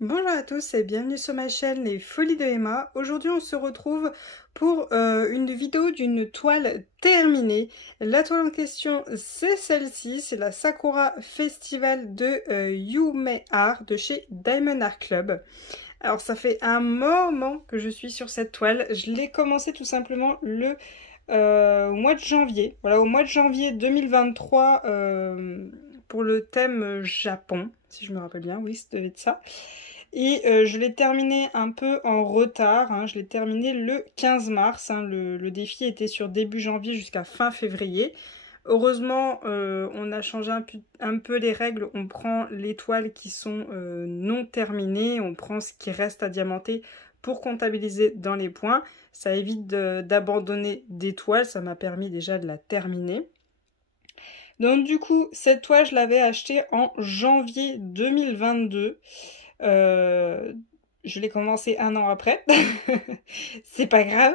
Bonjour à tous et bienvenue sur ma chaîne Les Folies de Emma. Aujourd'hui on se retrouve pour une vidéo d'une toile terminée. La toile en question c'est celle-ci, c'est la Sakura Festival de Yume Art de chez Diamond Art Club. Alors ça fait un moment que je suis sur cette toile, je l'ai commencé tout simplement au mois de janvier. Voilà, au mois de janvier 2023 pour le thème Japon, si je me rappelle bien, oui ça devait être ça. Et je l'ai terminé un peu en retard, hein. Je l'ai terminé le 15 mars, hein. Le défi était sur début janvier jusqu'à fin février. Heureusement, on a changé un peu les règles, on prend les toiles qui sont non terminées, on prend ce qui reste à diamanter pour comptabiliser dans les points. Ça évite d'abandonner des toiles, ça m'a permis déjà de la terminer. Donc du coup, cette toile, je l'avais achetée en janvier 2022. Je l'ai commencé un an après, c'est pas grave.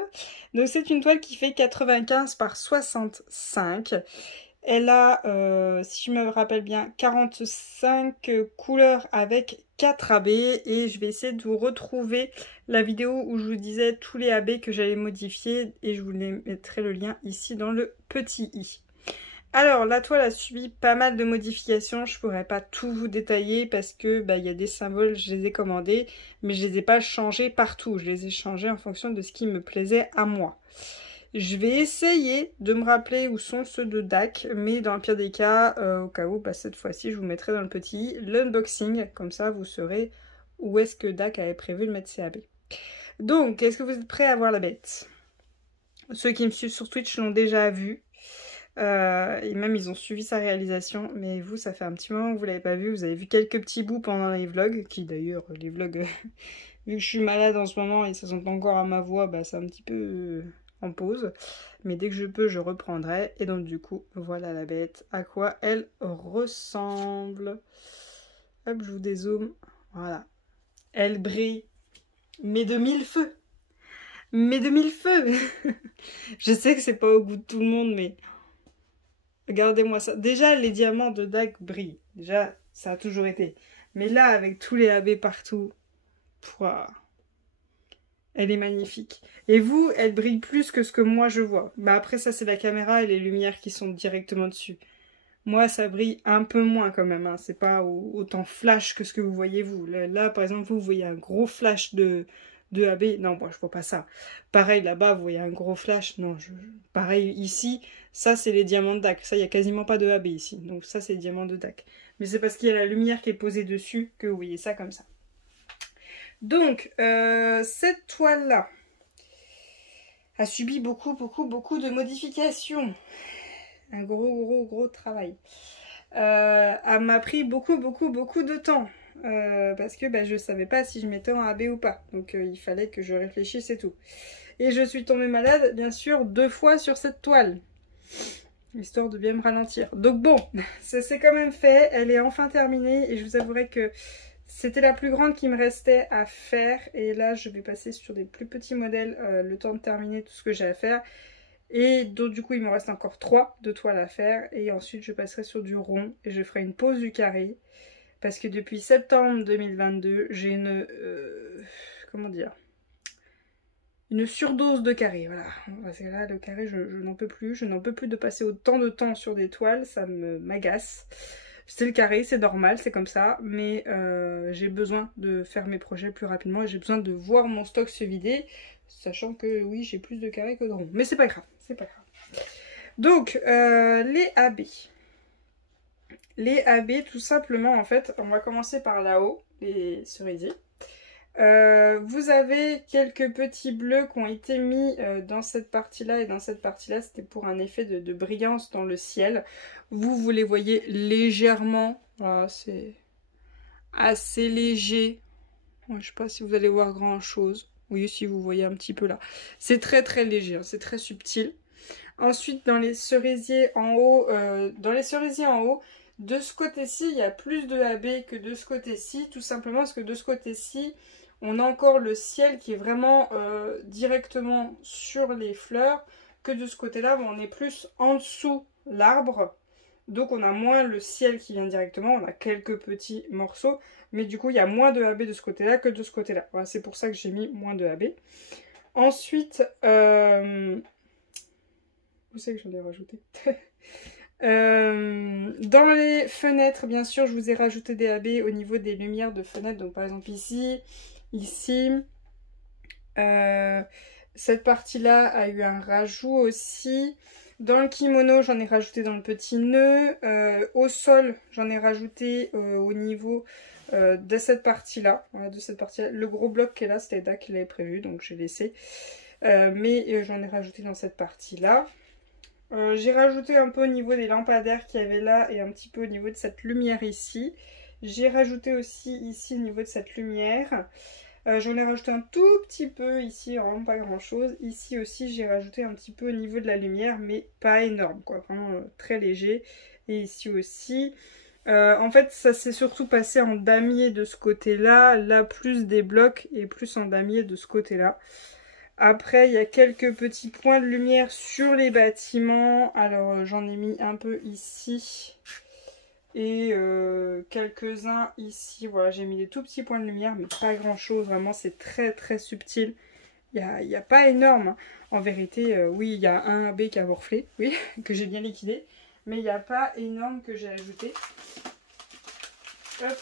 Donc c'est une toile qui fait 95 par 65. Elle a, si je me rappelle bien, 45 couleurs avec 4 AB. Et je vais essayer de vous retrouver la vidéo où je vous disais tous les AB que j'allais modifier. Et je vous mettrai le lien ici dans le petit i. Alors, la toile a subi pas mal de modifications, je pourrais pas tout vous détailler parce que y a des symboles, je les ai commandés, mais je les ai pas changés partout, je les ai changés en fonction de ce qui me plaisait à moi. Je vais essayer de me rappeler où sont ceux de DAC, mais dans le pire des cas, au cas où, cette fois-ci, je vous mettrai dans le petit l'unboxing, comme ça vous saurez où est-ce que DAC avait prévu de mettre ses AB. Donc, est-ce que vous êtes prêts à voir la bête? Ceux qui me suivent sur Twitch l'ont déjà vu. Et même ils ont suivi sa réalisation, mais vous ça fait un petit moment que vous l'avez pas vu, vous avez vu quelques petits bouts pendant les vlogs, qui d'ailleurs les vlogs vu que je suis malade en ce moment et ça s'entend encore à ma voix, c'est un petit peu en pause, mais dès que je peux je reprendrai. Et donc du coup voilà la bête, à quoi elle ressemble. Hop, je vous dézoome, voilà, elle brille mais de mille feux, mais de mille feux. Je sais que c'est pas au goût de tout le monde, mais regardez-moi ça. Déjà, les diamants de DAC brillent. Déjà, ça a toujours été. Mais là, avec tous les AB partout, pouah, elle est magnifique. Et vous, elle brille plus que ce que moi je vois. Après, ça, c'est la caméra et les lumières qui sont directement dessus. Moi, ça brille un peu moins quand même, hein. C'est pas autant flash que ce que vous voyez vous. Là, par exemple, vous voyez un gros flash de AB. Non, moi, je vois pas ça. Pareil, là-bas, vous voyez un gros flash. Non, pareil, ici, ça, c'est les diamants de DAC. Ça, il n'y a quasiment pas de AB ici. Donc ça, c'est les diamants de DAC. Mais c'est parce qu'il y a la lumière qui est posée dessus que vous voyez ça comme ça. Donc, cette toile-là a subi beaucoup de modifications. Un gros travail. Elle m'a pris beaucoup de temps. Parce que je savais pas si je mettais en AB ou pas. Donc il fallait que je réfléchisse et tout. Et je suis tombée malade, bien sûr, 2 fois sur cette toile. Histoire de bien me ralentir. Donc bon, ça c'est quand même fait. Elle est enfin terminée. Et je vous avouerai que c'était la plus grande qui me restait à faire. Et là, je vais passer sur des plus petits modèles. Le temps de terminer tout ce que j'ai à faire. Et donc du coup il me reste encore 3 de toiles à faire. Et ensuite je passerai sur du rond. Et je ferai une pause du carré. Parce que depuis septembre 2022 j'ai une... comment dire, une surdose de carré. Voilà. Parce que là le carré je n'en peux plus. Je n'en peux plus de passer autant de temps sur des toiles. Ça m'agace. C'est le carré, c'est normal, c'est comme ça. Mais j'ai besoin de faire mes projets plus rapidement. Et j'ai besoin de voir mon stock se vider. Sachant que oui, j'ai plus de carré que de rond. Mais c'est pas grave, c'est pas grave. Donc, les AB. Les AB, tout simplement, en fait, on va commencer par là-haut, les cerisiers. Vous avez quelques petits bleus qui ont été mis dans cette partie-là et dans cette partie-là. C'était pour un effet de brillance dans le ciel. Vous les voyez légèrement. Voilà, c'est assez léger. Je ne sais pas si vous allez voir grand-chose. Oui, si vous voyez un petit peu là. C'est très léger, hein, c'est très subtil. Ensuite, dans les cerisiers en haut, de ce côté-ci, il y a plus de AB que de ce côté-ci, tout simplement parce que de ce côté-ci, on a encore le ciel qui est vraiment directement sur les fleurs, que de ce côté-là, on est plus en dessous l'arbre. Donc on a moins le ciel qui vient directement, on a quelques petits morceaux, mais du coup il y a moins de AB de ce côté-là que de ce côté-là. Voilà, c'est pour ça que j'ai mis moins de AB. Ensuite, où c'est que j'en ai rajouté dans les fenêtres, bien sûr, je vous ai rajouté des AB au niveau des lumières de fenêtres. Donc par exemple ici, ici. Cette partie-là a eu un rajout aussi. Dans le kimono, j'en ai rajouté dans le petit nœud. Au sol, j'en ai rajouté au niveau de cette partie-là. Voilà, de cette partie-là. Le gros bloc qui est là, c'était Dak qui l'avait prévu, donc j'ai laissé. Mais j'en ai rajouté dans cette partie-là. J'ai rajouté un peu au niveau des lampadaires qu'il y avait là et un petit peu au niveau de cette lumière ici. J'ai rajouté aussi ici au niveau de cette lumière. J'en ai rajouté un tout petit peu ici, vraiment pas grand chose. Ici aussi j'ai rajouté un petit peu au niveau de la lumière, mais pas énorme quoi, vraiment très léger. Et ici aussi. En fait ça s'est surtout passé en damier de ce côté là, là plus des blocs et plus en damier de ce côté là. Après il y a quelques petits points de lumière sur les bâtiments, alors j'en ai mis un peu ici. Et quelques-uns ici, voilà, j'ai mis des tout petits points de lumière, mais pas grand-chose, vraiment, c'est très très subtil. Il n'y a pas énorme, hein. En vérité, oui, il y a un AB qui a morflé, oui, que j'ai bien liquidé, mais il n'y a pas énorme que j'ai ajouté. Hop.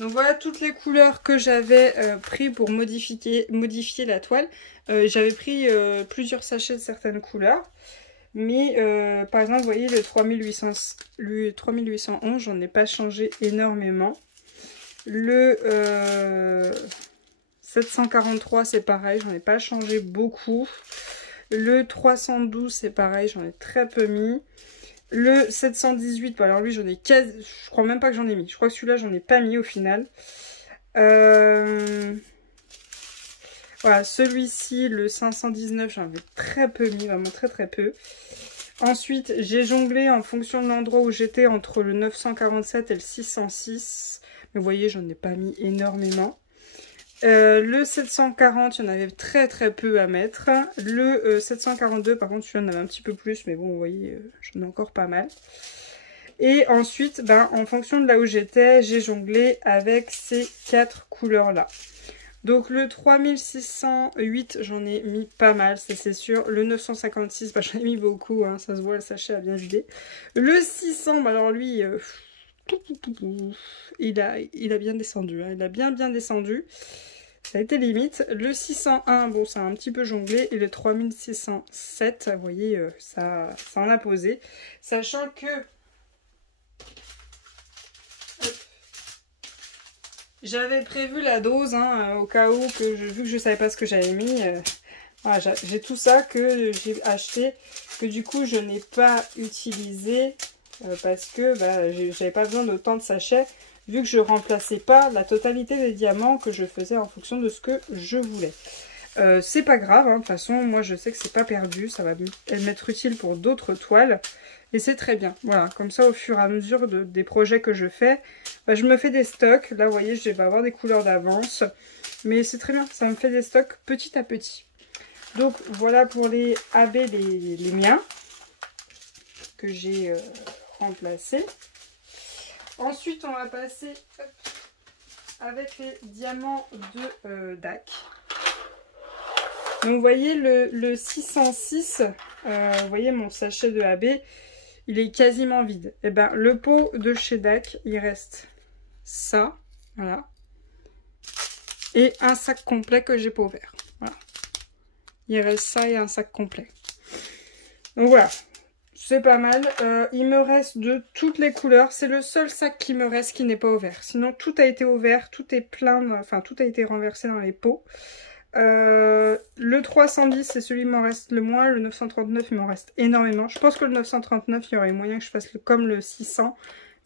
Donc voilà toutes les couleurs que j'avais pris pour modifier la toile. J'avais pris plusieurs sachets de certaines couleurs. Mais par exemple, vous voyez, le 3811, j'en ai pas changé énormément. Le 743, c'est pareil, j'en ai pas changé beaucoup. Le 312, c'est pareil, j'en ai très peu mis. Le 718, bah alors lui, j'en ai quasi... Je crois même pas que j'en ai mis. Je crois que celui-là, j'en ai pas mis au final. Voilà, celui-ci, le 519, j'en avais très peu mis, vraiment très très peu. Ensuite, j'ai jonglé en fonction de l'endroit où j'étais entre le 947 et le 606. Mais vous voyez, j'en ai pas mis énormément. Le 740, il y en avait très très peu à mettre. Le 742, par contre, celui-là, il y en avait un petit peu plus. Mais bon, vous voyez, j'en ai encore pas mal. Et ensuite, ben, en fonction de là où j'étais, j'ai jonglé avec ces 4 couleurs-là. Donc le 3608, j'en ai mis pas mal, ça c'est sûr. Le 956, bah, j'en ai mis beaucoup, hein, ça se voit, le sachet a bien vidé. Le 600, bah, alors lui, il a bien descendu, hein, il a bien descendu. Ça a été limite. Le 601, bon, ça a un petit peu jonglé. Et le 3607, vous voyez, ça en a posé. Sachant que... J'avais prévu la dose, hein, au cas où, vu que je savais pas ce que j'avais mis. Voilà, j'ai tout ça que j'ai acheté, que du coup je n'ai pas utilisé parce que bah, j'avais pas besoin d'autant de sachets, vu que je remplaçais pas la totalité des diamants que je faisais en fonction de ce que je voulais. C'est pas grave, hein, de toute façon, moi je sais que c'est pas perdu, ça va m'être utile pour d'autres toiles. Et c'est très bien, voilà, comme ça au fur et à mesure des projets que je fais, bah, je me fais des stocks. Là vous voyez, je vais avoir des couleurs d'avance, mais c'est très bien, ça me fait des stocks petit à petit. Donc voilà pour les AB, les miens, que j'ai remplacés. Ensuite on va passer avec les diamants de Dak. Donc vous voyez le 606, vous voyez mon sachet de AB, il est quasiment vide. Et ben le pot de chez Dak, il reste ça, voilà. Et un sac complet que j'ai pas ouvert. Voilà. Il reste ça et un sac complet. Donc voilà, c'est pas mal. Il me reste de toutes les couleurs. C'est le seul sac qui me reste qui n'est pas ouvert. Sinon tout a été ouvert, tout est plein, enfin tout a été renversé dans les pots. Le 310 c'est celui qui m'en reste le moins. Le 939 il m'en reste énormément. Je pense que le 939 il y aurait moyen que je fasse comme le 600,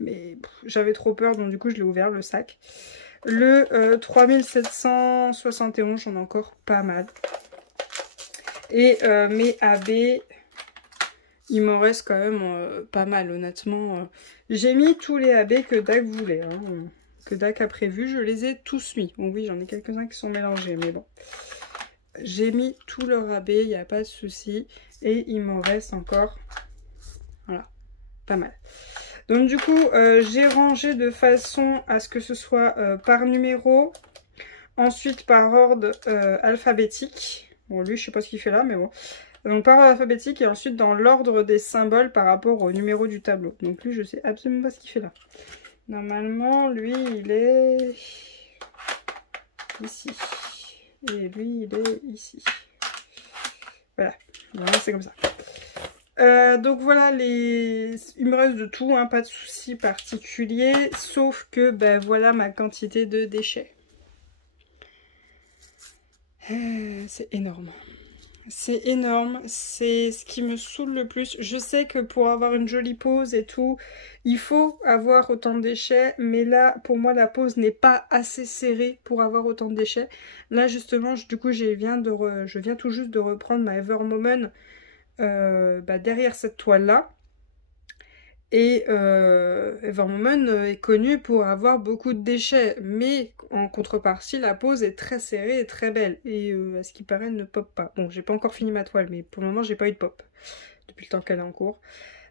mais j'avais trop peur donc du coup je l'ai ouvert le sac. Le 3771 j'en ai encore pas mal. Et mes AB il m'en reste quand même pas mal honnêtement. J'ai mis tous les AB que Dak voulait, hein, que Dak a prévu, je les ai tous mis. Bon oui, j'en ai quelques-uns qui sont mélangés, mais bon. J'ai mis tous leurs AB, il n'y a pas de souci. Et il m'en reste encore, voilà, pas mal. Donc du coup, j'ai rangé de façon à ce que ce soit par numéro, ensuite par ordre alphabétique. Bon, lui, je sais pas ce qu'il fait là, mais bon. Donc par ordre alphabétique et ensuite dans l'ordre des symboles par rapport au numéro du tableau. Donc lui, je sais absolument pas ce qu'il fait là. Normalement, lui, il est ici. Et lui, il est ici. Voilà, c'est comme ça. Donc voilà, il me reste de tout, hein, pas de soucis particuliers, sauf que ben voilà ma quantité de déchets. C'est énorme. C'est énorme, c'est ce qui me saoule le plus. Je sais que pour avoir une jolie pose et tout, il faut avoir autant de déchets, mais là, pour moi, la pose n'est pas assez serrée pour avoir autant de déchets. Là, justement, du coup, je viens tout juste de reprendre ma Evermomen derrière cette toile-là. Et Evermomen est connu pour avoir beaucoup de déchets, mais en contrepartie, la pose est très serrée et très belle. Et à ce qui paraît, elle ne pop pas. Bon, j'ai pas encore fini ma toile, mais pour le moment, j'ai pas eu de pop. Depuis le temps qu'elle est en cours.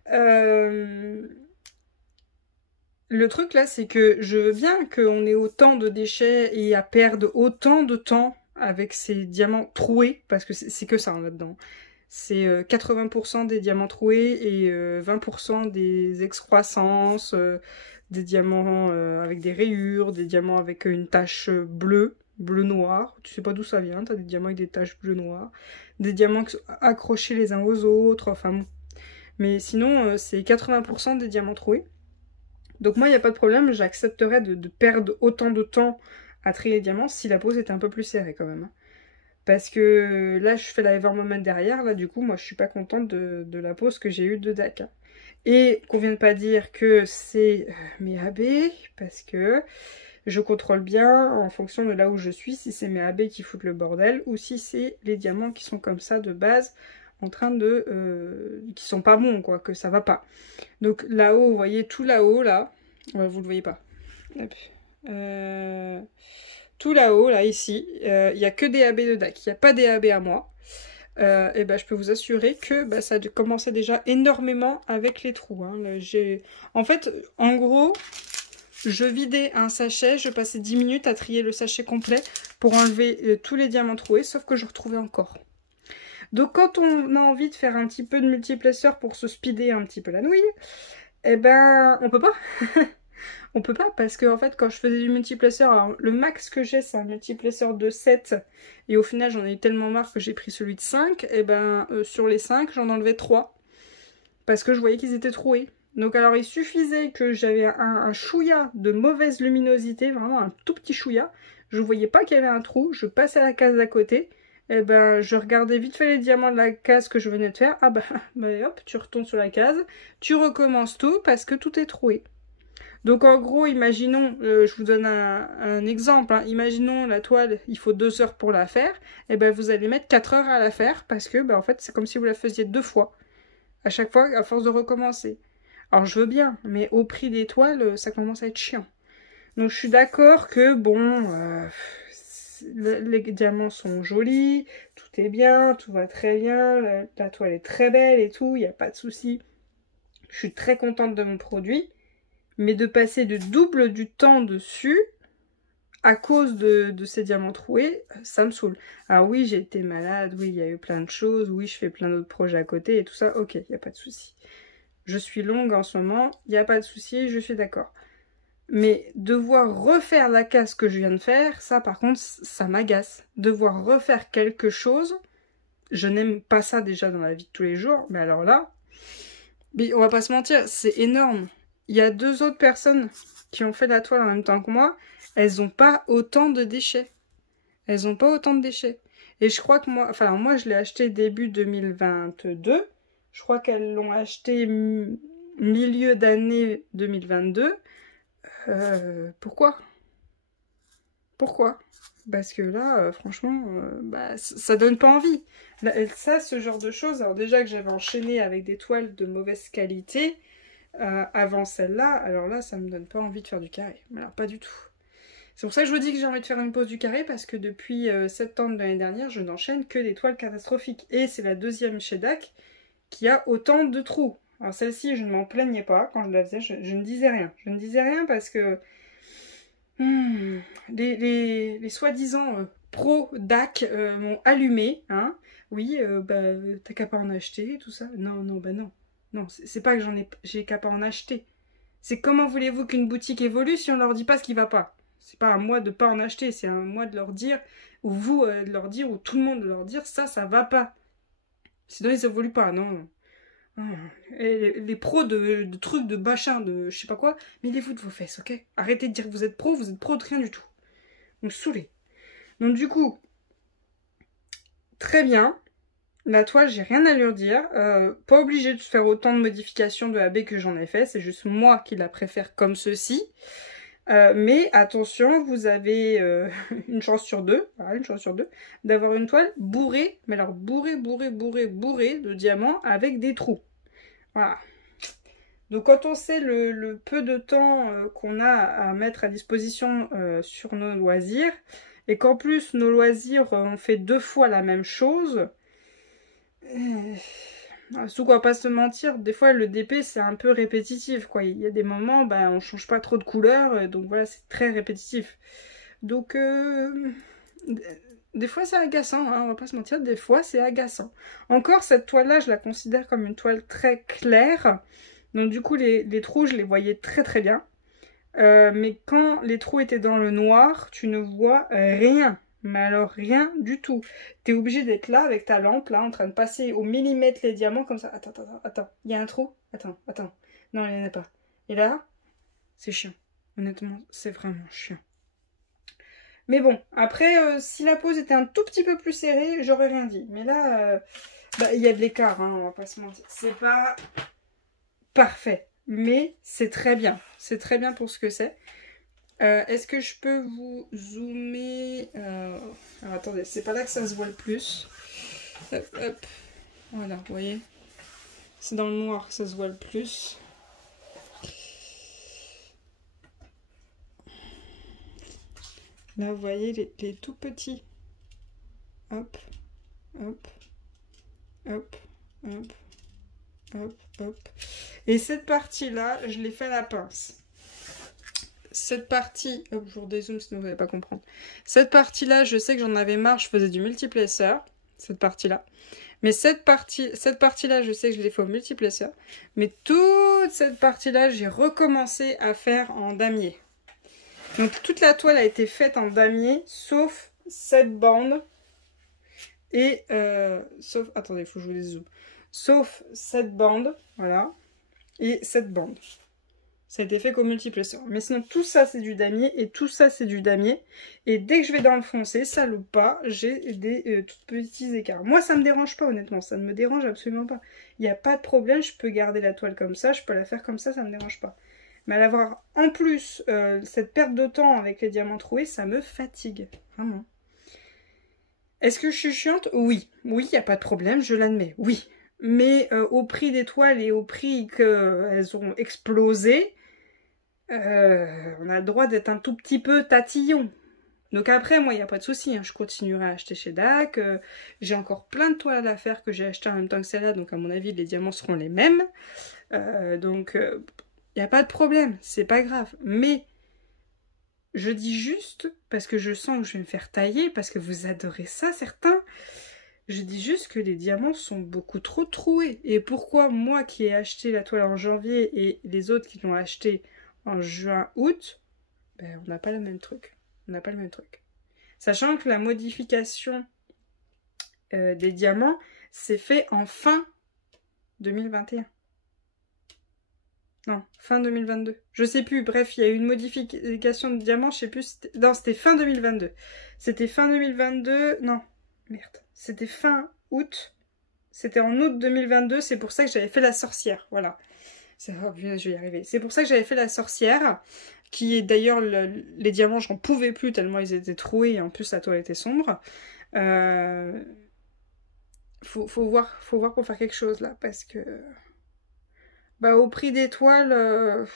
Le truc là, c'est que je veux bien qu'on ait autant de déchets et à perdre autant de temps avec ces diamants troués, parce que c'est que ça hein, là-dedans. C'est 80% des diamants troués et 20% des excroissances, des diamants avec des rayures, des diamants avec une tache bleu-noir. Tu sais pas d'où ça vient, t'as des diamants avec des taches bleu-noir. Des diamants accrochés les uns aux autres, enfin bon. Mais sinon, c'est 80% des diamants troués. Donc moi, il n'y a pas de problème, j'accepterais de perdre autant de temps à trier les diamants si la pose était un peu plus serrée quand même. Parce que là, je fais la Evermomen derrière, là, du coup, moi, je suis pas contente de la pose que j'ai eue de Dak. Et qu'on vienne pas dire que c'est mes AB, parce que je contrôle bien en fonction de là où je suis, si c'est mes AB qui foutent le bordel, ou si c'est les diamants qui sont comme ça de base, en train de... qui sont pas bons, quoi, que ça va pas. Donc là-haut, vous voyez, tout là-haut, là, ouais, vous le voyez pas. Hop. Tout là-haut, là, ici, il n'y a que des AB de DAC, il n'y a pas des AB à moi. Et ben, je peux vous assurer que bah, ça a commencé déjà énormément avec les trous. Hein. En fait, en gros, je vidais un sachet, je passais 10 minutes à trier le sachet complet pour enlever tous les diamants troués, sauf que je retrouvais encore. Donc quand on a envie de faire un petit peu de multiplaceur pour se speeder un petit peu la nouille, eh ben, on peut pas. On peut pas parce que en fait quand je faisais du multiplaceur, alors le max que j'ai c'est un multiplaceur de 7 et au final j'en ai eu tellement marre que j'ai pris celui de 5, et ben sur les 5 j'en enlevais 3 parce que je voyais qu'ils étaient troués. Donc alors il suffisait que j'avais un chouïa de mauvaise luminosité, vraiment un tout petit chouïa, je voyais pas qu'il y avait un trou, je passais à la case d'à côté, et ben je regardais vite fait les diamants de la case que je venais de faire, ah bah hop tu retournes sur la case, tu recommences tout parce que tout est troué. Donc en gros, imaginons, je vous donne un exemple, hein, imaginons la toile, il faut 2 heures pour la faire, et ben vous allez mettre 4 heures à la faire, parce que en fait c'est comme si vous la faisiez 2 fois, à chaque fois à force de recommencer. Alors je veux bien, mais au prix des toiles, ça commence à être chiant. Donc je suis d'accord que bon, les diamants sont jolis, tout est bien, tout va très bien, la toile est très belle et tout, il n'y a pas de souci. Je suis très contente de mon produit. Mais de passer de double du temps dessus, à cause de ces diamants troués, ça me saoule. Alors oui, j'ai été malade, oui, il y a eu plein de choses, oui, je fais plein d'autres projets à côté et tout ça, ok, il n'y a pas de souci. Je suis longue en ce moment, il n'y a pas de souci, je suis d'accord. Mais devoir refaire la case que je viens de faire, ça par contre, ça m'agace. Devoir refaire quelque chose, je n'aime pas ça déjà dans la vie de tous les jours, mais alors là, mais on va pas se mentir, c'est énorme. Il y a 2 autres personnes qui ont fait la toile en même temps que moi. Elles n'ont pas autant de déchets. Elles n'ont pas autant de déchets. Et je crois que moi... Enfin, moi, je l'ai acheté début 2022. Je crois qu'elles l'ont acheté milieu d'année 2022. Pourquoi? Pourquoi? Parce que là, franchement, ça donne pas envie. Là, ça, ce genre de choses... Alors déjà que j'avais enchaîné avec des toiles de mauvaise qualité... avant celle-là, alors là, ça me donne pas envie de faire du carré. Alors, pas du tout. C'est pour ça que je vous dis que j'ai envie de faire une pause du carré, parce que depuis septembre de l'année dernière, je n'enchaîne que des toiles catastrophiques. Et c'est la deuxième chez DAC qui a autant de trous. Alors celle-ci, je ne m'en plaignais pas quand je la faisais, je ne disais rien. Je ne disais rien parce que les soi-disant pro DAC m'ont allumé, hein. Oui, bah t'as qu'à pas en acheter, tout ça. Non, non, bah non. Non, c'est pas que j'ai qu'à pas en acheter. C'est comment voulez-vous qu'une boutique évolue si on leur dit pas ce qui va pas? C'est pas à moi de pas en acheter, c'est à moi de leur dire, ou vous de leur dire, ou tout le monde de leur dire, ça va pas. Sinon ils évoluent pas, non. Ah, et les pros de trucs, de machin, de je sais pas quoi, mêlez-vous de vos fesses, ok? Arrêtez de dire que vous êtes pro de rien du tout. Vous me saoulez. Donc du coup, très bien. La toile, j'ai rien à lui dire. Pas obligé de faire autant de modifications de AB que j'en ai fait. C'est juste moi qui la préfère comme ceci. Mais attention, vous avez une chance sur deux, voilà, une chance sur deux, d'avoir une toile bourrée, mais alors bourrée de diamants avec des trous. Voilà. Donc quand on sait le peu de temps qu'on a à mettre à disposition sur nos loisirs, et qu'en plus nos loisirs on fait 2 fois la même chose, surtout qu'on va pas se mentir, des fois le DP c'est un peu répétitif, quoi. Il y a des moments, bah, on change pas trop de couleurs, donc voilà, c'est très répétitif. Donc des fois c'est agaçant, hein, on va pas se mentir, des fois c'est agaçant. Encore cette toile là, je la considère comme une toile très claire. Donc du coup, les trous, je les voyais très très bien. Mais quand les trous étaient dans le noir, tu ne vois rien. Mais alors rien du tout. T'es obligé d'être là avec ta lampe, là, en train de passer au millimètre les diamants comme ça. Attends. Il y a un trou? Attends. Non, il n'y en a pas. Et là, c'est chiant. Honnêtement, c'est vraiment chiant. Mais bon, après, si la pose était un tout petit peu plus serrée, j'aurais rien dit. Mais là, bah, il y a de l'écart, hein, on va pas se mentir. C'est pas parfait, mais c'est très bien. C'est très bien pour ce que c'est. Est-ce que je peux vous zoomer alors attendez, c'est pas là que ça se voit le plus. Hop. Voilà, vous voyez. C'est dans le noir que ça se voit le plus. Là, vous voyez les tout petits. Hop. Et cette partie-là, je l'ai fait à la pince. Cette partie, hop, je vous redézoome sinon vous n'allez pas comprendre. Cette partie-là, je sais que j'en avais marre, je faisais du multiplaceur. Cette partie-là. Mais cette partie-là, je sais que je l'ai fait au multiplaceur. Mais toute cette partie-là, j'ai recommencé à faire en damier. Donc toute la toile a été faite en damier, sauf cette bande. Et sauf, attendez, il faut que je vous dézoome. Sauf cette bande, voilà. Et cette bande. Ça a été fait qu'au multiplaceur. Mais sinon, tout ça, c'est du damier. Et tout ça, c'est du damier. Et dès que je vais dans le foncé, ça loupe pas. J'ai des tout petits écarts. Moi, ça me dérange pas, honnêtement. Ça ne me dérange absolument pas. Il n'y a pas de problème. Je peux garder la toile comme ça. Je peux la faire comme ça me dérange pas. Mais à l'avoir en plus, cette perte de temps avec les diamants troués, ça me fatigue. Vraiment. Est-ce que je suis chiante? Oui. Oui, il n'y a pas de problème. Je l'admets. Oui. Mais au prix des toiles et au prix qu'elles ont explosé, on a le droit d'être un tout petit peu tatillon. Donc après, moi, il n'y a pas de souci, hein, je continuerai à acheter chez DAC. J'ai encore plein de toiles à faire que j'ai achetées en même temps que celle-là, donc à mon avis, les diamants seront les mêmes. Donc, il n'y a pas de problème, c'est pas grave. Mais je dis juste, parce que je sens que je vais me faire tailler, parce que vous adorez ça, certains, je dis juste que les diamants sont beaucoup trop troués. Et pourquoi moi qui ai acheté la toile en janvier et les autres qui l'ont acheté en juin, août, ben, on n'a pas le même truc. On n'a pas le même truc. Sachant que la modification des diamants s'est fait en fin 2021. Non, fin 2022. Je sais plus, bref, il y a eu une modification de diamants, je sais plus. Non, c'était fin 2022. C'était fin 2022. Non, merde. C'était fin août. C'était en août 2022, c'est pour ça que j'avais fait la sorcière. Voilà. Oh, je vais y arriver. C'est pour ça que j'avais fait la sorcière. Qui est d'ailleurs, les diamants, j'en pouvais plus tellement ils étaient troués et en plus la toile était sombre. Faut voir pour faire quelque chose là parce que bah, au prix des toiles,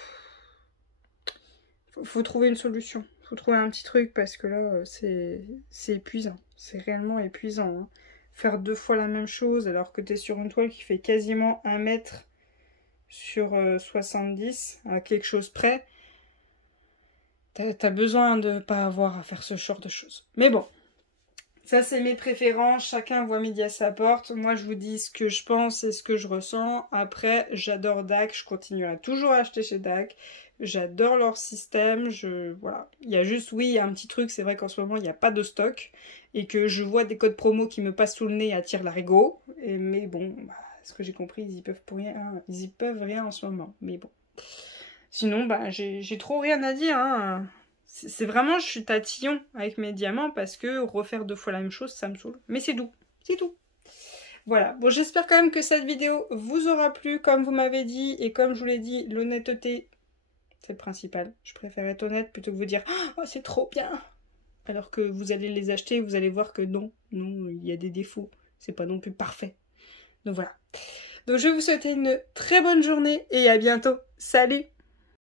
faut trouver une solution. Faut trouver un petit truc parce que là, c'est épuisant. C'est réellement épuisant. Hein. Faire 2 fois la même chose alors que t'es sur une toile qui fait quasiment 1 mètre sur 70 à quelque chose près. T'as besoin de pas avoir à faire ce genre de choses. Mais bon, ça c'est mes préférences, chacun voit midi à sa porte. Moi je vous dis ce que je pense et ce que je ressens. Après, j'adore DAC, je continuerai toujours à acheter chez DAC. J'adore leur système, voilà. Il y a juste, oui, un petit truc, c'est vrai qu'en ce moment il n'y a pas de stock. Et que je vois des codes promo qui me passent sous le nez et attirent l'arigot. Mais bon, bah, ce que j'ai compris, ils y peuvent rien en ce moment. Mais bon. Sinon, bah, j'ai trop rien à dire, hein. C'est vraiment, je suis tatillon avec mes diamants parce que refaire 2 fois la même chose, ça me saoule. Mais c'est doux, c'est tout. Voilà, bon, j'espère quand même que cette vidéo vous aura plu, comme vous m'avez dit, et comme je vous l'ai dit, l'honnêteté, c'est le principal. Je préfère être honnête plutôt que vous dire « Oh, c'est trop bien !» Alors que vous allez les acheter, vous allez voir que non, il y a des défauts. C'est pas non plus parfait. Donc voilà. Donc je vais vous souhaiter une très bonne journée et à bientôt. Salut!